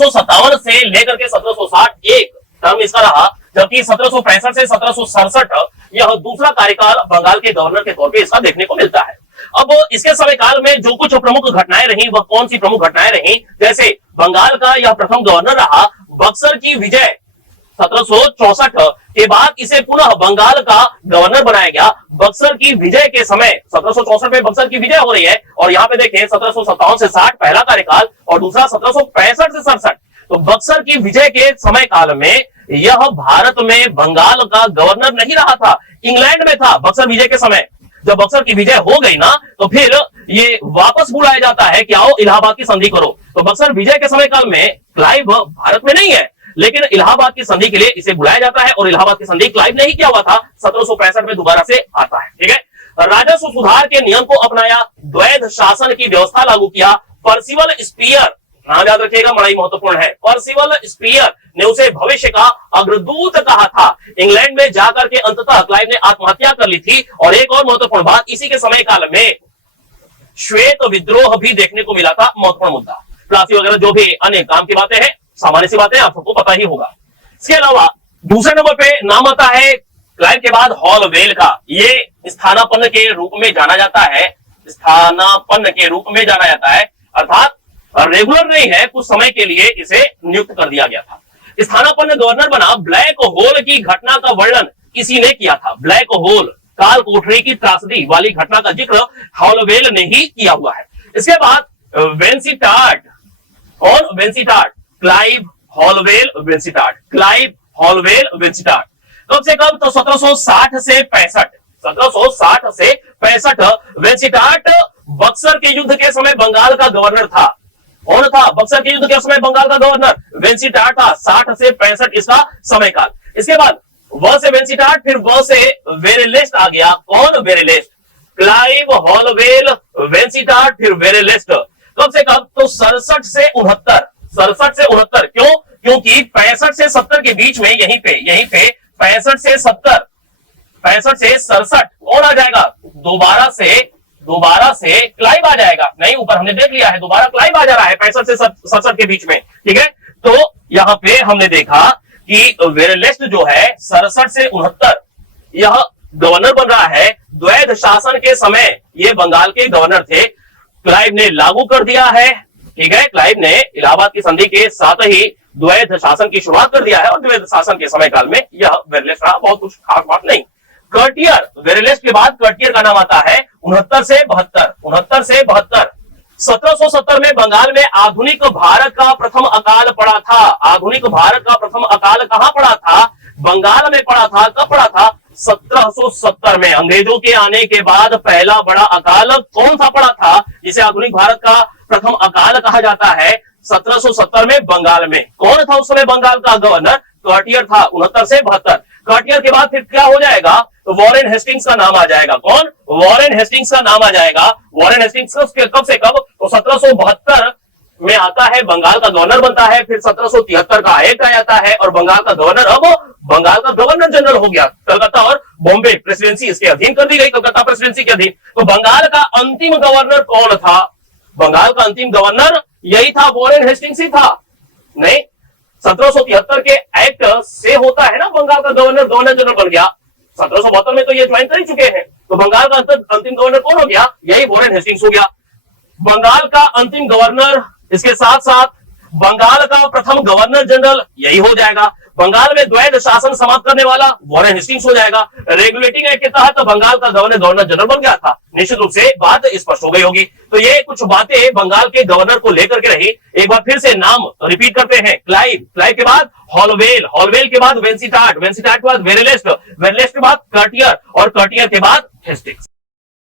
1757 से लेकर के 1760 एक टर्म इसका रहा, जबकि 1765 से 1767 यह दूसरा कार्यकाल बंगाल के गवर्नर के तौर पे इसका देखने को मिलता है। अब इसके समय में जो कुछ प्रमुख घटनाएं रही, वह कौन सी प्रमुख घटनाएं रही? जैसे बंगाल का यह प्रथम गवर्नर रहा, बक्सर की विजय 1764 के बाद इसे पुनः बंगाल का गवर्नर बनाया गया। बक्सर की विजय के समय 1764 में बक्सर की विजय हो रही है, और यहाँ पे देखें 1757 से 60 पहला कार्यकाल और दूसरा 1765 से 67। तो बक्सर की विजय के समय काल में यह भारत में बंगाल का गवर्नर नहीं रहा था, इंग्लैंड में था बक्सर विजय के समय। जब बक्सर की विजय हो गई ना, तो फिर ये वापस बुलाया जाता है कि आओ इलाहाबाद की संधि करो। तो बक्सर विजय के समय काल में क्लाइव भारत में नहीं है, लेकिन इलाहाबाद की संधि के लिए इसे बुलाया जाता है, और इलाहाबाद की संधि क्लाइव ने ही किया हुआ था, 1765 में दोबारा से आता है। ठीक है। राजस्व सुधार के नियम को अपनाया, द्वैध शासन की व्यवस्था लागू किया। पर्सिवल स्पीयर, नाम याद रखिएगा, बड़ा ही महत्वपूर्ण है। पर्सिवल स्पीयर ने उसे भविष्य का अग्रदूत कहा था। इंग्लैंड में जाकर के अंततः क्लाइव ने आत्महत्या कर ली थी। और एक और महत्वपूर्ण बात, इसी के समय काल में श्वेत विद्रोह भी देखने को मिला था। महत्वपूर्ण मुद्दा, प्लासी वगैरह जो भी अन्य काम की बातें हैं, सामान्य सी बातें, आप सबको पता ही होगा। इसके अलावा दूसरे नंबर पे नाम आता है क्लाइव के बाद हॉलवेल का। ये स्थानापन्न के रूप में जाना जाता है, स्थानापन्न के रूप में जाना जाता है, अर्थात रेगुलर नहीं है, कुछ समय के लिए इसे नियुक्त कर दिया गया था। स्थानापन्न गवर्नर बना। ब्लैक होल की घटना का वर्णन किसी ने किया था। ब्लैक होल, काल कोठरी की त्रासदी वाली घटना का जिक्र हॉलवेल ने ही किया हुआ है। इसके बाद वेंसिटार्ट, और वेंसिटार्ट, क्लाइव हॉलवेल वेंसिटार्ट, क्लाइव हॉलवेल वेंसिटार्ट। कब से कब? तो 1760 से 65, 1760 से 65। वेंसिटार्ट बक्सर के युद्ध के समय बंगाल का गवर्नर था। कौन था बक्सर के युद्ध के समय बंगाल का गवर्नर? वेंसिटार्ट था। 60 से 65 इसका समय काल। इसके बाद व से वेंसिटार्ट, फिर व से वेरेलेस्ट आ गया। कौन? वेरेलेस्ट। क्लाइव हॉलवेल वेंसिटार्ट, फिर वेरेलेस्ट। कब से कब? तो 67 से 69, 67 से 69। क्यों? क्योंकि 65 से 70 के बीच में यहीं पे 65 से 70, 65 से 67 कौन आ जाएगा? दोबारा से क्लाइव आ जाएगा। नहीं, ऊपर हमने देख लिया है, दोबारा क्लाइव आ जा रहा है 65 से 67 के बीच में। ठीक है। तो यहां पे हमने देखा कि वेरेलेस्ट जो है 67 से 69 यह गवर्नर बन रहा है। द्वैध शासन के समय ये बंगाल के गवर्नर थे, क्लाइव ने लागू कर दिया है। ठीक है। क्लाइव ने इलाहाबाद की संधि के साथ ही द्वैध शासन की शुरुआत कर दिया है, और द्वैध शासन के समय काल में यह वेरेलेस्ट रहा। बहुत कुछ खास बात नहीं। कर्टियर, वेरेलेस्ट के बाद कर्टियर का नाम आता है 69 से 72, 69 से 72। 1770 में बंगाल में आधुनिक भारत का प्रथम अकाल पड़ा था। आधुनिक भारत का प्रथम अकाल कहां पड़ा था? बंगाल में पड़ा था। कब पड़ा था? 1770 में। अंग्रेजों के आने के बाद पहला बड़ा अकाल कौन सा पड़ा था, जिसे आधुनिक भारत का प्रथम अकाल कहा जाता है? 1770 में बंगाल में। कौन था उस समय बंगाल का गवर्नर? कर्टियर था। 69 से 72। कर्टियर के बाद फिर क्या हो जाएगा? तो वॉरेन हेस्टिंग्स का नाम आ जाएगा। कौन? वॉरेन हेस्टिंग्स का नाम आ जाएगा। वॉरेन हेस्टिंग्स कब से कब? तो 1772 में आता है, बंगाल का गवर्नर बनता है। फिर 1773 का एक्ट आ जाता है, और बंगाल का गवर्नर अब बंगाल का गवर्नर जनरल हो गया। कलकत्ता और बॉम्बे प्रेसिडेंसी इसके अधीन कर दी गई, कलकत्ता प्रेसिडेंसी के अधीन। तो बंगाल का अंतिम गवर्नर कौन था? बंगाल का अंतिम गवर्नर यही था, वॉरेन हेस्टिंग्स ही था। नहीं, 1773 के एक्ट से होता है ना बंगाल का गवर्नर जनरल बन गया। 1772 में तो ये ज्वाइन कर ही चुके हैं। तो बंगाल का अंतिम गवर्नर कौन हो गया? यही वॉरेन हेस्टिंग्स हो गया। बंगाल का अंतिम गवर्नर, इसके साथ साथ बंगाल का प्रथम गवर्नर जनरल यही हो जाएगा। बंगाल में द्वैध शासन समाप्त करने वाला वॉरेन हेस्टिंग्स हो जाएगा। रेगुलेटिंग एक्ट के तहत बंगाल का गवर्नर जनरल बन गया था। निश्चित रूप से बात स्पष्ट हो गई होगी। तो ये कुछ बातें बंगाल के गवर्नर को लेकर के रही। एक बार फिर से नाम रिपीट करते हैं। क्लाइव, क्लाइव के बाद हॉलवेल, हॉलवेल के बाद वेंसिटार्ट, वेंसिटार्ट के बाद वेरेलेस्ट, वेरेलेस्ट के बाद कर्टियर, और कर्टियर के बाद हेस्टिंग्स।